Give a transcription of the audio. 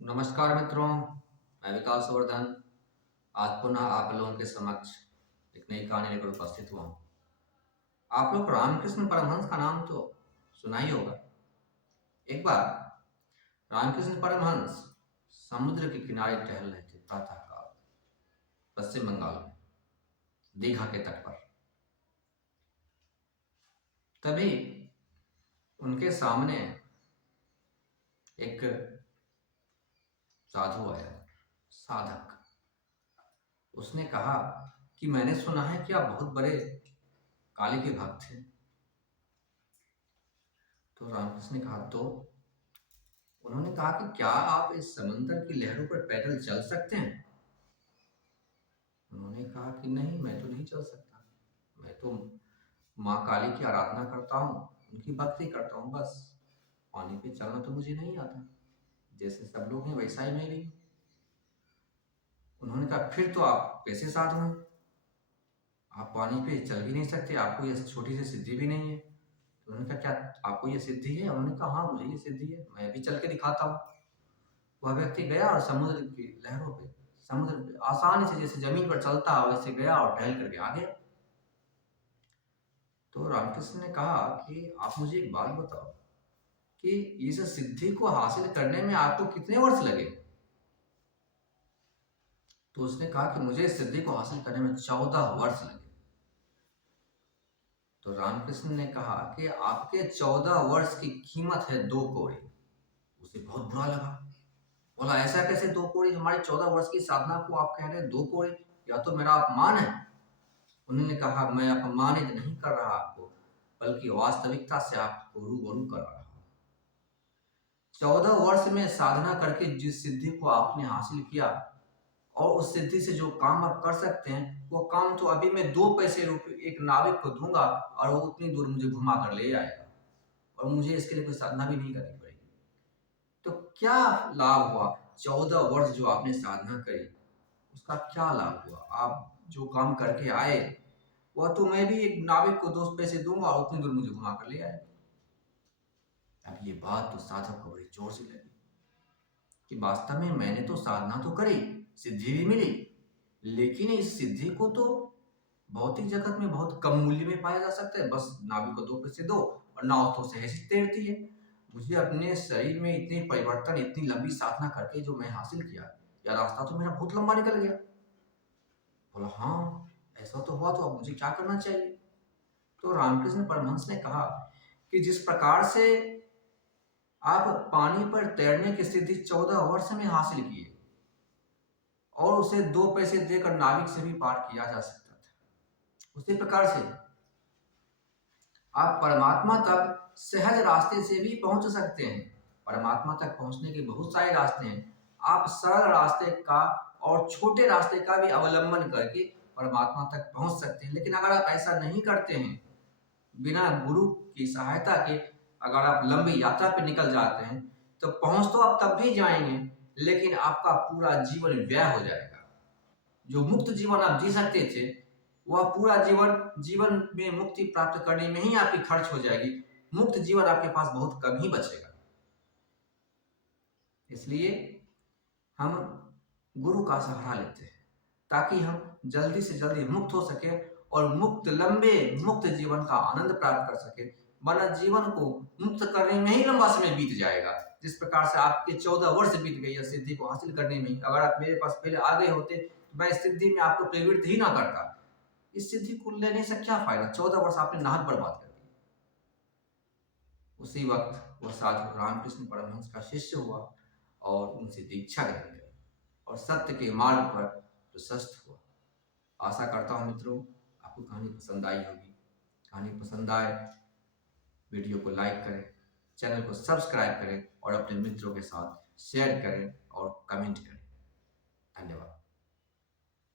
नमस्कार मित्रों, मैं विकास वर्धन आज पुनः आप लोगों के समक्ष एक नई कहानी लेकर उपस्थित हुआ हूँ। आप लोग रामकृष्ण परमहंस का नाम तो सुना ही होगा। एक बार रामकृष्ण परमहंस समुद्र के किनारे टहल रहे थे प्रातःकाल, पश्चिम बंगाल में दीघा के तट पर। तभी उनके सामने एक साधु आया, साधक। उसने कहा कि मैंने सुना है कि आप बहुत बड़े काली के भक्त हैं। तो रामकृष्ण ने कहा तो उन्होंने कहा कि क्या आप इस समंदर की लहरों पर पैदल चल सकते हैं? उन्होंने कहा कि नहीं, मैं तो नहीं चल सकता। मैं तो माँ काली की आराधना करता हूँ, उनकी भक्ति करता हूँ, बस पानी पे चलना तो मुझे नहीं आता। जैसे सब लोग हैं वैसा ही मैं भी हूँ। उन्होंने कहा फिर तो आप कैसे साधु हैं? आप पानी पे चल भी नहीं सकते, आपको ये छोटी सी सिद्धि भी नहीं है। तो उन्होंने कहा क्या आपको ये सिद्धि है? उन्होंने कहा हाँ, मुझे ये सिद्धि है, मैं भी चल के दिखाता हूँ। वह व्यक्ति गया और समुद्र की लहरों पे, समुद्र पे आसानी से जैसे जमीन पर चलता है वैसे गया और टहल करके आ गया। तो रामकृष्ण ने कहा कि आप मुझे एक बात बताओ कि इस सिद्धि को हासिल करने में आपको कितने वर्ष लगे? तो उसने कहा कि मुझे इस सिद्धि को हासिल करने में 14 वर्ष लगे। तो रामकृष्ण ने कहा कि आपके 14 वर्ष की कीमत है 2 कौड़ी। उसे बहुत बुरा लगा। बोला ऐसा कैसे 2 कौड़ी? हमारी 14 वर्ष की साधना को आप कह रहे हैं 2 कौड़ी? या तो मेरा अपमान है। उन्होंने कहा मैं अपमानित नहीं कर रहा आपको, बल्कि वास्तविकता से आपको रूबरू कर रहा हूं। 14 वर्ष में साधना करके जिस सिद्धि को आपने हासिल किया और उस सिद्धि से जो काम आप कर सकते हैं, वो काम तो अभी मैं 2 पैसे रुपए एक नाविक को दूंगा और वो उतनी दूर मुझे घुमा कर ले आएगा और मुझे इसके लिए कोई साधना भी नहीं करनी पड़ेगी। तो क्या लाभ हुआ? 14 वर्ष जो आपने साधना करी, उसका क्या लाभ हुआ? आप जो काम करके आए, वह तो मैं भी एक नाविक को 2 पैसे दूंगा और उतनी दूर मुझे घुमा कर ले आएगा। अब ये बात तो साधक को बड़ी जोर से लगी कि वास्तव में मैंने तो साधना तो करी, सिद्धि भी मिली, लेकिन इस सिद्धि को तो भौतिक जगत में बहुत कम मूल्य में पाया जा सकता है। बस नाविक को 2 पैसे दो और नाव तो सहज ही तैरती है। मुझे अपने शरीर में इतने परिवर्तन, इतनी लंबी साधना करके जो मैं हासिल किया, यह रास्ता तो मेरा बहुत लंबा निकल गया। बोला हाँ, ऐसा तो हुआ, तो अब मुझे क्या करना चाहिए? तो रामकृष्ण परमहंस ने कहा कि जिस प्रकार से आप पानी पर तैरने की स्थिति 14 वर्ष में हासिल किए और उसे 2 पैसे देकर नाविक से भी पार किया जा सकता था, उसी प्रकार से आप परमात्मा तक सहज रास्ते से भी पहुंच सकते हैं। परमात्मा तक पहुंचने के बहुत सारे रास्ते हैं। आप सरल रास्ते का और छोटे रास्ते का भी अवलंबन करके परमात्मा तक पहुंच सकते हैं। लेकिन अगर आप ऐसा नहीं करते हैं, बिना गुरु की सहायता के अगर आप लंबी यात्रा पे निकल जाते हैं, तो पहुंच तो आप तब भी जाएंगे, लेकिन आपका पूरा जीवन व्यय हो जाएगा। जो मुक्त जीवन आप जी सकते थे, वह पूरा जीवन में मुक्ति प्राप्त करने में ही आपकी खर्च हो जाएगी। मुक्त जीवन आपके पास बहुत कम ही बचेगा। इसलिए हम गुरु का सहारा लेते हैं ताकि हम जल्दी से जल्दी मुक्त हो सके और लंबे मुक्त जीवन का आनंद प्राप्त कर सके। वरना जीवन को मुक्त करने में ही लंबा समय बीत जाएगा। जिस प्रकार से आपके 14 वर्ष बीत गई है सिद्धि को हासिल करने में, अगर आप मेरे पास पहले आ गए होते तो मैं इस सिद्धि में आपको प्रवृत्त ही ना करता। इस सिद्धि को लेने से क्या फायदा? 14 वर्ष आपने नाहक बर्बाद कर दिए। उसी वक्त वह साधु रामकृष्ण परमहंस का शिष्य हुआ और उनसे दीक्षा ग्रहण करी और सत्य के मार्ग पर प्रशस्त हुआ। आशा करता हूँ मित्रों आपको कहानी पसंद आई होगी। कहानी पसंद आए वीडियो को लाइक करें, चैनल को सब्सक्राइब करें और अपने मित्रों के साथ शेयर करें और कमेंट करें। धन्यवाद।